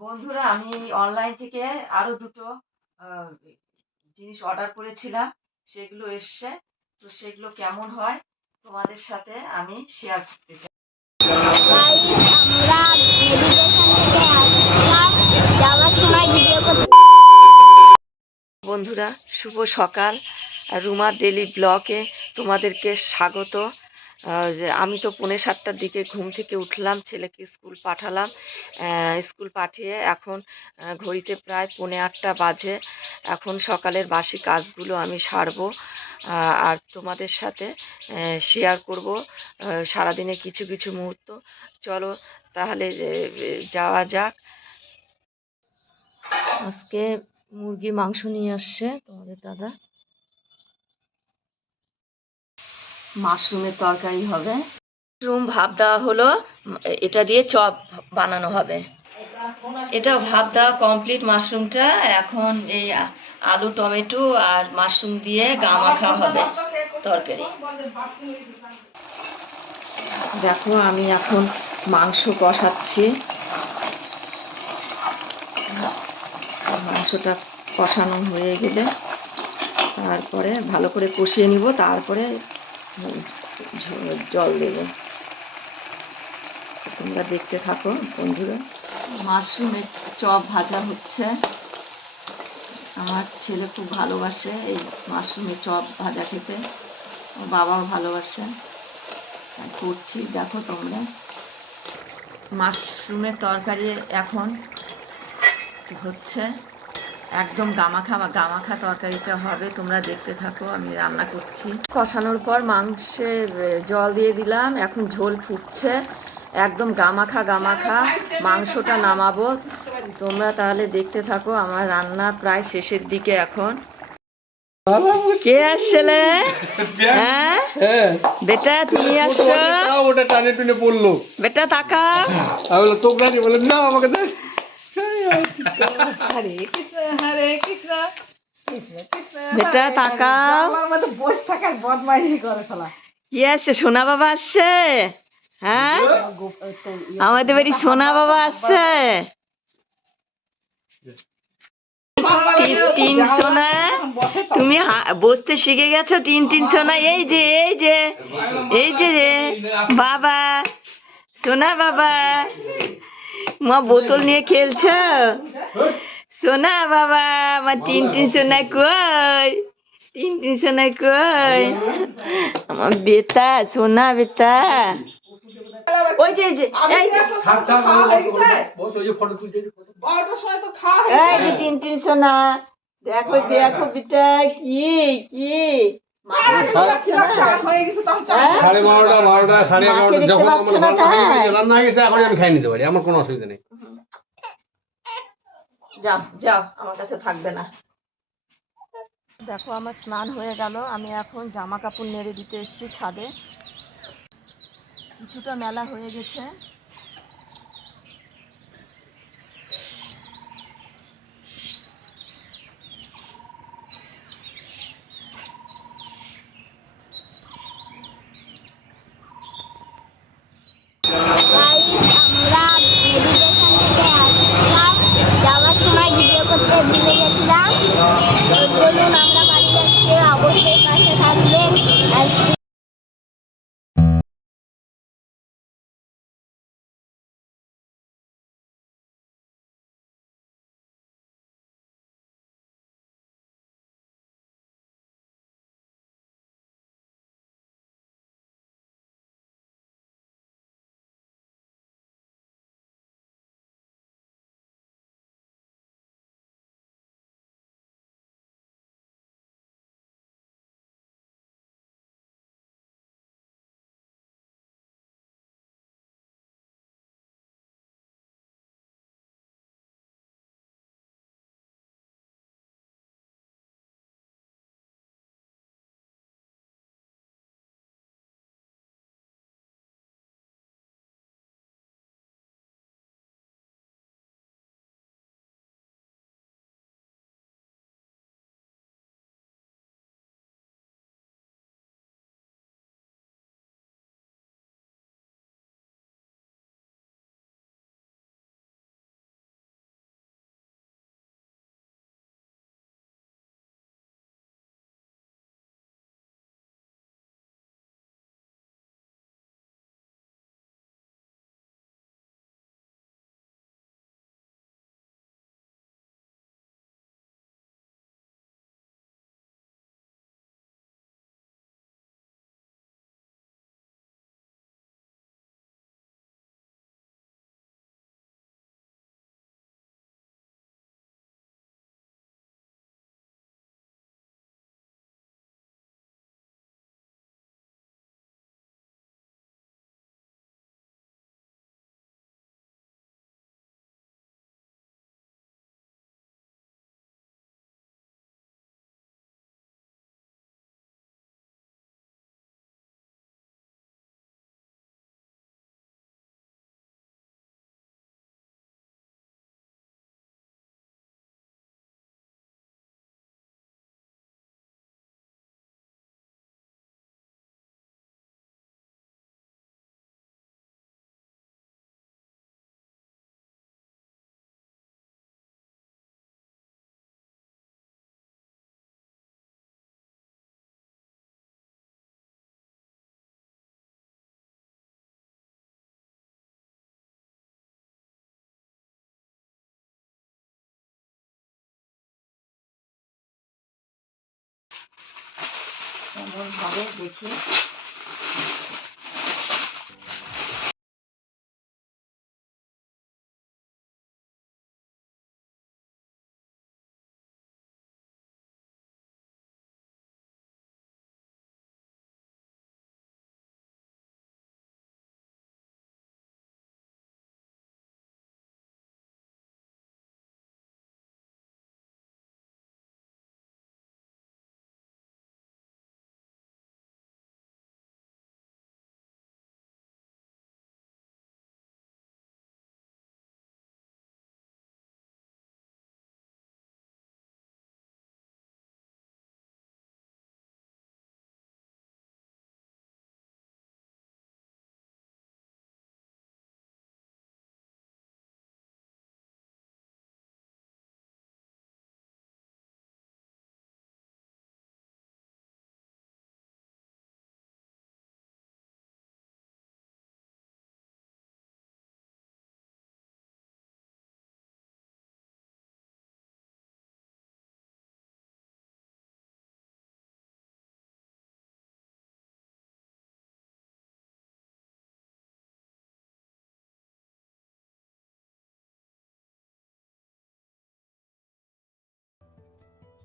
বন্ধুরা, আমি অনলাইন থেকে আরো দুটো জিনিস অর্ডার করেছিলাম, সেগুলো এসছে। তো সেগুলো কেমন হয় তোমাদের সাথে আমি শেয়ার করতে চাই। বন্ধুরা, শুভ সকাল। রুমার ডেলি ব্লগে তোমাদেরকে স্বাগত। আমি তো 6:45টার দিকে ঘুম থেকে উঠলাম, ছেলেকে স্কুল পাঠালাম। স্কুল পাঠিয়ে এখন ঘড়িতে প্রায় 7:45 বাজে। এখন সকালের বাসি কাজগুলো আমি সারবো আর তোমাদের সাথে শেয়ার করব সারাদিনে কিছু কিছু মুহূর্ত। চলো তাহলে যাওয়া যাক। আজকে মুরগি মাংস নিয়ে আসছে তোমাদের দাদা। মাশরুমের তরকারি হবে। মাশরুম ভাপ দেওয়া হলো, এটা দিয়ে চপ বানানো হবে। এটা ভাপ দেওয়া কমপ্লিট মাশরুমটা। এখন এই আলু টমেটো আর মাশরুম দিয়ে গা মাখা হবে তরকারি। দেখো আমি এখন মাংস কষাচ্ছি। মাংসটা কষানো হয়ে গেলে তারপরে ভালো করে কষিয়ে নিব, তারপরে জল দেব। তোমরা দেখতে থাকো বন্ধুরা। মাশরুমের চপ ভাজা হচ্ছে। আমার ছেলে খুব ভালোবাসে এই মাশরুমের চপ ভাজা খেতে, ও বাবাও ভালোবাসে, করছি দেখো তোমরা। মাশরুমের তরকারি এখন হচ্ছে, একদম গামাখা তরকারিটা হবে। তোমরা দেখতে থাকো, আমি রান্না করছি। কষানোর পর মাংসে জল দিয়ে দিলাম, এখন ঝোল ফুটছে। একদম গামাখা মাংসটা নামাবো। তোমরা তাহলে দেখতে থাকো, আমার রান্না প্রায় শেষের দিকে এখন। কে আসছিলে? হ্যাঁ বেটা, তুমি আসছো? ওটা টানে টুনে পড়লো। বেটা তাকা। আমি বললাম তোকে রাজি, বলে না আমাকে দেখ। হরে কৃষ্ণ হরে কৃষ্ণ কৃষ্ণ কৃষ্ণ। বেটা তাকাও। আমার মতো বসে থাকার বদমাইশি করে শালা। কি আসছে? সোনা বাবা আসছে? হ্যাঁ, আমাদের বাড়ি সোনা বাবা আসছে। টিন সোনা, তুমি বসতে শিখে গেছো? টিন সোনা, এই যে এই যে এই যে বাবা, সোনা বাবা। মা বোতল নিয়ে খেলছ? সোনা বাবা, আমার টিন সোনা কই? টিন সোনা কই? আমার বেটা, সোনা বেটা। ওই যে এই যে টিন সোনা, দেখো দেখো বেটা, কি কি রান্না হয়ে গেছে, এখন আমি খাই নিতে পারি, আমার কোনো অসুবিধা নেই। যাও যাও, আমার কাছে থাকবে না। দেখো আমার স্নান হয়ে গেল, আমি এখন জামা কাপড় নেড়ে দিতে এসেছি ছাদে। কিছুটা মেলা হয়ে গেছে। আমরা মেডিটেশন থেকে আসলাম, যাওয়ার সময় ভিডিও করতে ভুলে গেছিলাম। তো চলুন আমরা বাড়ি যাচ্ছি, অবশ্যই পাশে থাকবেন। কেমন হবে দেখি।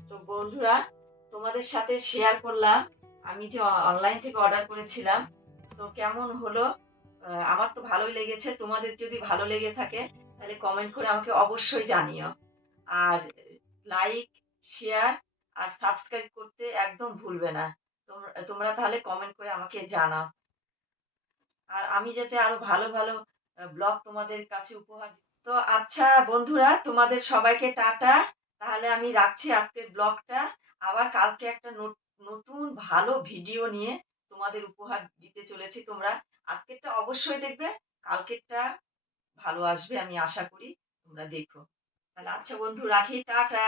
তো বন্ধুরা, তোমাদের সাথে শেয়ার করলাম আমি যে অনলাইন থেকে অর্ডার করেছিলাম। তো কেমন হলো? আমার তো ভালোই লেগেছে। তোমাদের যদি ভালো লেগে থাকে তাহলে কমেন্ট করে আমাকে অবশ্যই জানিও। আর লাইক, শেয়ার আর সাবস্ক্রাইব করতে একদম ভুলবে না। তোমরা তাহলে কমেন্ট করে আমাকে জানাও। আর আমি যাতে আরো ভালো ভালো ব্লগ তোমাদের কাছে উপহার দিই। তো আচ্ছা বন্ধুরা, তোমাদের সবাইকে টাটা। তাহলে আমি রাখছি আজকের ব্লগটা। আবার কালকে একটা নতুন ভালো ভিডিও নিয়ে তোমাদের উপহার দিতে চলেছি। তোমরা আজকেরটা অবশ্যই দেখবে, কালকেরটা ভালো আসবে আমি আশা করি। তোমরা দেখো। তাহলে আচ্ছা বন্ধু, রাখি, টাটা।